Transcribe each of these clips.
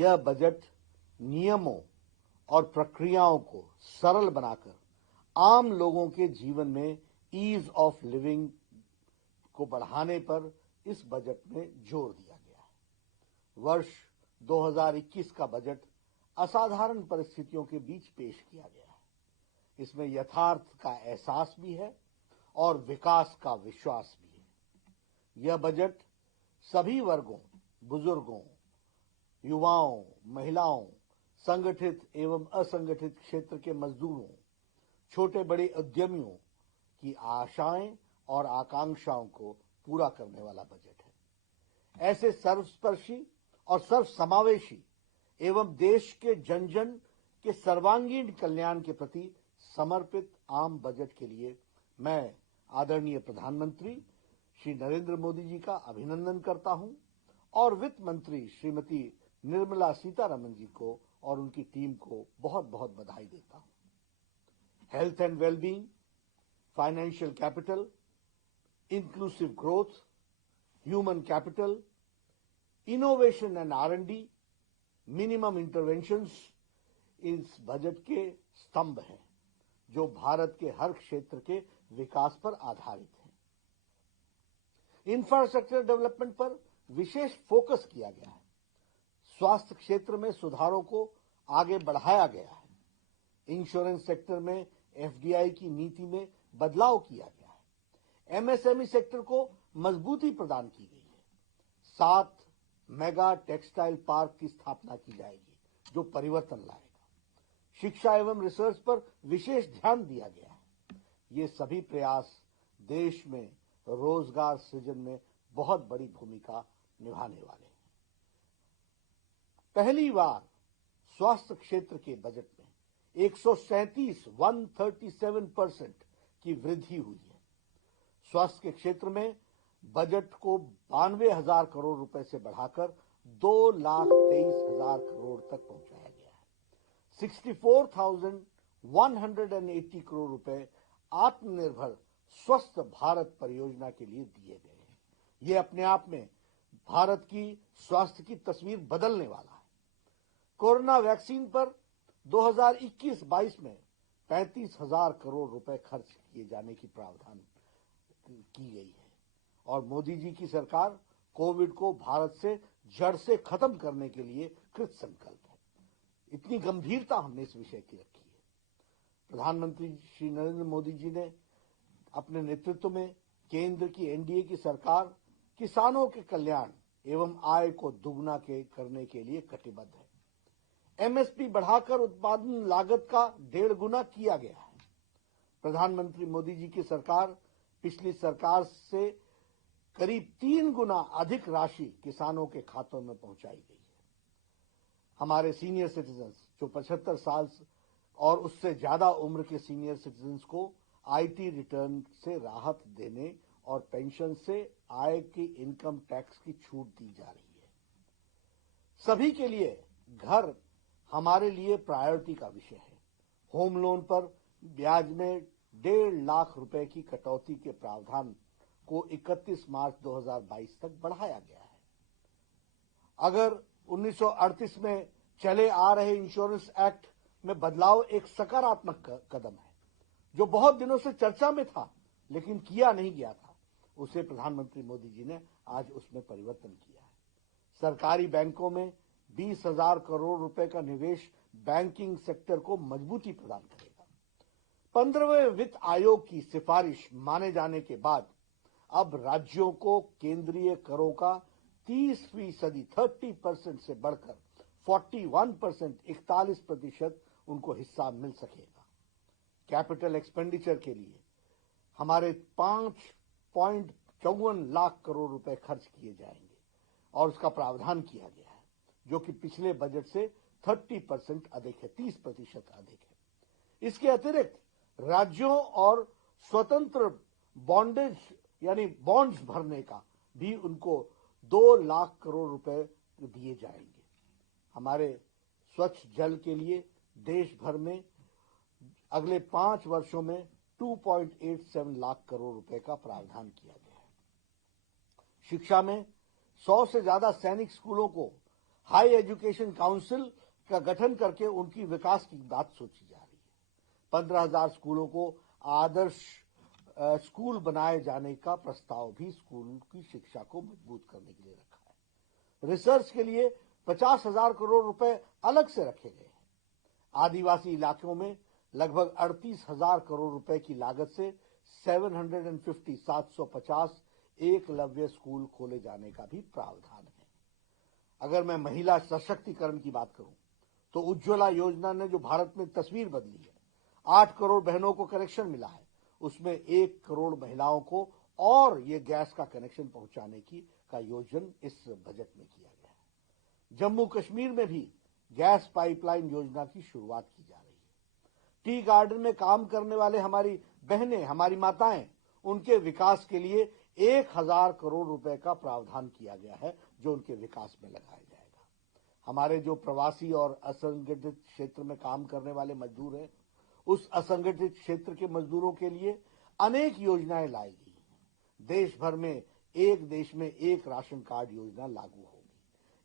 यह बजट नियमों और प्रक्रियाओं को सरल बनाकर आम लोगों के जीवन में ईज ऑफ लिविंग को बढ़ाने पर इस बजट में जोर दिया गया है। वर्ष 2021 का बजट असाधारण परिस्थितियों के बीच पेश किया गया है। इसमें यथार्थ का एहसास भी है और विकास का विश्वास भी है। यह बजट सभी वर्गों, बुजुर्गों, युवाओं, महिलाओं, संगठित एवं असंगठित क्षेत्र के मजदूरों, छोटे बड़े उद्यमियों की आशाएं और आकांक्षाओं को पूरा करने वाला बजट है। ऐसे सर्वस्पर्शी और सर्वसमावेशी एवं देश के जन जन के सर्वांगीण कल्याण के प्रति समर्पित आम बजट के लिए मैं आदरणीय प्रधानमंत्री श्री नरेंद्र मोदी जी का अभिनंदन करता हूं और वित्त मंत्री श्रीमती निर्मला सीतारमण जी को और उनकी टीम को बहुत बहुत बधाई देता हूं। Health and wellbeing, financial capital, inclusive growth, human capital, innovation and R&D, minimum interventions इस बजट के स्तंभ हैं जो भारत के हर क्षेत्र के विकास पर आधारित है। इंफ्रास्ट्रक्चर डेवलपमेंट पर विशेष फोकस किया गया है। स्वास्थ्य क्षेत्र में सुधारों को आगे बढ़ाया गया है। इंश्योरेंस सेक्टर में FDI की नीति में बदलाव किया गया है। MSME सेक्टर को मजबूती प्रदान की गई है। 7 मेगा टेक्सटाइल पार्क की स्थापना की जाएगी जो परिवर्तन लाएगा। शिक्षा एवं रिसर्च पर विशेष ध्यान दिया गया है। ये सभी प्रयास देश में रोजगार सृजन में बहुत बड़ी भूमिका निभाने वाले हैं। पहली बार स्वास्थ्य क्षेत्र के बजट में 137% की वृद्धि हुई है। स्वास्थ्य के क्षेत्र में बजट को 92,000 करोड़ रुपए से बढ़ाकर 2,23,000 करोड़ तक पहुंचाया गया है। 64,180 करोड़ रुपए आत्मनिर्भर स्वस्थ भारत परियोजना के लिए दिए गए हैं। ये अपने आप में भारत की स्वास्थ्य की तस्वीर बदलने वाला है। कोरोना वैक्सीन पर 2021-22 में 35,000 करोड़ रुपए खर्च किए जाने की प्रावधान की गई है और मोदी जी की सरकार कोविड को भारत से जड़ से खत्म करने के लिए कृत संकल्प है। इतनी गंभीरता हमने इस विषय की रखी है। प्रधानमंत्री श्री नरेंद्र मोदी जी ने अपने नेतृत्व में केंद्र की NDA की सरकार किसानों के कल्याण एवं आय को दुगना करने के लिए कटिबद्ध है। MSP बढ़ाकर उत्पादन लागत का 1.5 गुना किया गया है। प्रधानमंत्री मोदी जी की सरकार पिछली सरकार से करीब 3 गुना अधिक राशि किसानों के खातों में पहुंचाई गई है। हमारे सीनियर सिटीजन्स जो 75 साल और उससे ज्यादा उम्र के सीनियर सिटीजन्स को IT रिटर्न से राहत देने और पेंशन से आय की इनकम टैक्स की छूट दी जा रही है। सभी के लिए घर हमारे लिए प्रायोरिटी का विषय है। होम लोन पर ब्याज में 1.5 लाख रुपए की कटौती के प्रावधान को 31 मार्च 2022 तक बढ़ाया गया है। अगर 1938 में चले आ रहे इंश्योरेंस एक्ट में बदलाव एक सकारात्मक कदम है जो बहुत दिनों से चर्चा में था लेकिन किया नहीं गया था, उसे प्रधानमंत्री मोदी जी ने आज उसमें परिवर्तन किया है। सरकारी बैंकों में 20,000 करोड़ रुपए का निवेश बैंकिंग सेक्टर को मजबूती प्रदान करेगा। 15वें वित्त आयोग की सिफारिश माने जाने के बाद अब राज्यों को केंद्रीय करों का 30% से बढ़कर 41% उनको हिस्सा मिल सकेगा। कैपिटल एक्सपेंडिचर के लिए हमारे 5.54 लाख करोड़ रुपए खर्च किए जाएंगे और उसका प्रावधान किया गया है जो कि पिछले बजट से 30% अधिक है, 30% अधिक है। इसके अतिरिक्त राज्यों और स्वतंत्र बॉन्डेज यानी बॉन्ड्स भरने का भी उनको 2 लाख करोड़ रुपए दिए जाएंगे। हमारे स्वच्छ जल के लिए देश भर में अगले 5 वर्षों में 2.87 लाख करोड़ रुपए का प्रावधान किया गया है। शिक्षा में 100 से ज्यादा सैनिक स्कूलों को हाई एजुकेशन काउंसिल का गठन करके उनकी विकास की बात सोची जा रही है। 15,000 स्कूलों को आदर्श स्कूल बनाए जाने का प्रस्ताव भी स्कूल की शिक्षा को मजबूत करने के लिए रखा है। रिसर्च के लिए 50,000 करोड़ रुपए अलग से रखे गए हैं। आदिवासी इलाकों में लगभग 38,000 करोड़ रुपए की लागत से 750 एकलव्य स्कूल खोले जाने का भी प्रावधान है। अगर मैं महिला सशक्तिकरण की बात करूं तो उज्ज्वला योजना ने जो भारत में तस्वीर बदली है, 8 करोड़ बहनों को कनेक्शन मिला है, उसमें 1 करोड़ महिलाओं को और ये गैस का कनेक्शन पहुंचाने का योजन इस बजट में किया गया है। जम्मू कश्मीर में भी गैस पाइपलाइन योजना की शुरुआत की जा रही है। टी गार्डन में काम करने वाले हमारी बहनें, हमारी माताएं, उनके विकास के लिए 1,000 करोड़ रुपए का प्रावधान किया गया है, जो उनके विकास में लगाया जाएगा। हमारे जो प्रवासी और असंगठित क्षेत्र में काम करने वाले मजदूर हैं, उस असंगठित क्षेत्र के मजदूरों के लिए अनेक योजनाएं लाई गई हैं। देश भर में एक देश में एक राशन कार्ड योजना लागू होगी।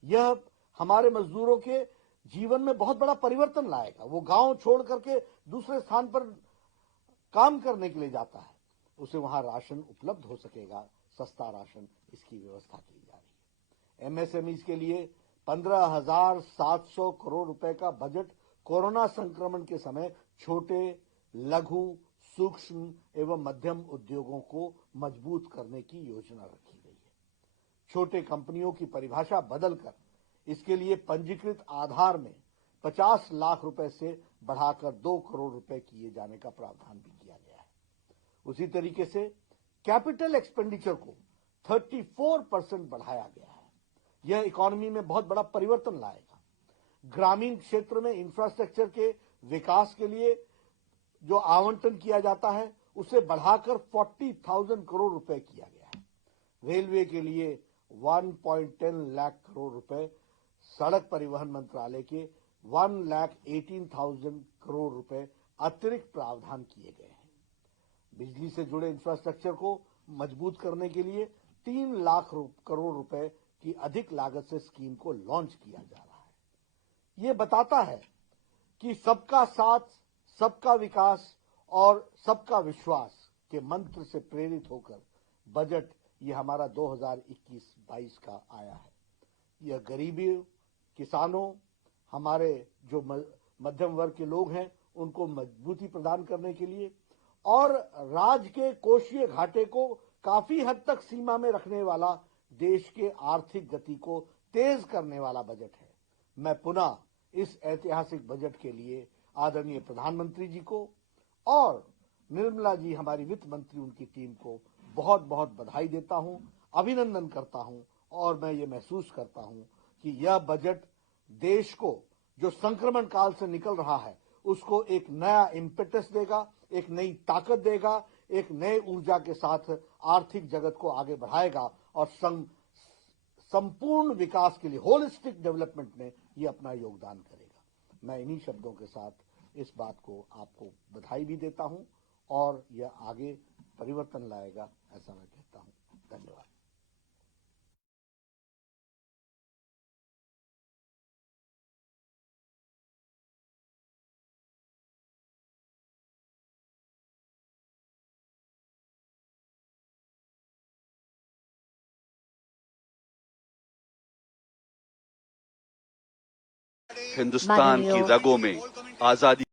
यह हमारे मजदूरों के जीवन में बहुत बड़ा परिवर्तन लाएगा। वो गांव छोड़ करके दूसरे स्थान पर काम करने के लिए जाता है, उसे वहां राशन उपलब्ध हो सकेगा, सस्ता राशन, इसकी व्यवस्था की जा रही है। एमएसएमई के लिए 15,700 करोड़ रुपए का बजट कोरोना संक्रमण के समय छोटे, लघु, सूक्ष्म एवं मध्यम उद्योगों को मजबूत करने की योजना रखी गई है। छोटे कंपनियों की परिभाषा बदलकर इसके लिए पंजीकृत आधार में 50 लाख रुपए से बढ़ाकर 2 करोड़ रुपए किए जाने का प्रावधान भी किया गया है। उसी तरीके से कैपिटल एक्सपेंडिचर को 34% बढ़ाया गया है। यह इकोनॉमी में बहुत बड़ा परिवर्तन लाएगा। ग्रामीण क्षेत्र में इंफ्रास्ट्रक्चर के विकास के लिए जो आवंटन किया जाता है, उसे बढ़ाकर 40,000 करोड़ रुपए किया गया है। रेलवे के लिए 1.10 लाख करोड़ रुपए, सड़क परिवहन मंत्रालय के 1,18,000 करोड़ रुपए अतिरिक्त प्रावधान किए गए हैं। बिजली से जुड़े इंफ्रास्ट्रक्चर को मजबूत करने के लिए 3 लाख करोड़ रुपए की अधिक लागत से स्कीम को लॉन्च किया जा रहा है। ये बताता है कि सबका साथ, सबका विकास और सबका विश्वास के मंत्र से प्रेरित होकर बजट ये हमारा 2021-22 का आया है। यह गरीबी, किसानों, हमारे जो मध्यम वर्ग के लोग हैं, उनको मजबूती प्रदान करने के लिए और राज्य के कोषीय घाटे को काफी हद तक सीमा में रखने वाला, देश के आर्थिक गति को तेज करने वाला बजट है। मैं पुनः इस ऐतिहासिक बजट के लिए आदरणीय प्रधानमंत्री जी को और निर्मला जी, हमारी वित्त मंत्री, उनकी टीम को बहुत बहुत बधाई देता हूं, अभिनंदन करता हूं और मैं ये महसूस करता हूं कि यह बजट देश को जो संक्रमण काल से निकल रहा है, उसको एक नया इम्पेटस देगा, एक नई ताकत देगा, एक नए ऊर्जा के साथ आर्थिक जगत को आगे बढ़ाएगा और संपूर्ण विकास के लिए, होलिस्टिक डेवलपमेंट में ये अपना योगदान करेगा। मैं इन्हीं शब्दों के साथ इस बात को आपको बधाई भी देता हूं और यह आगे परिवर्तन लाएगा, ऐसा मैं कहता हूं। धन्यवाद। हिंदुस्तान की रगों में आजादी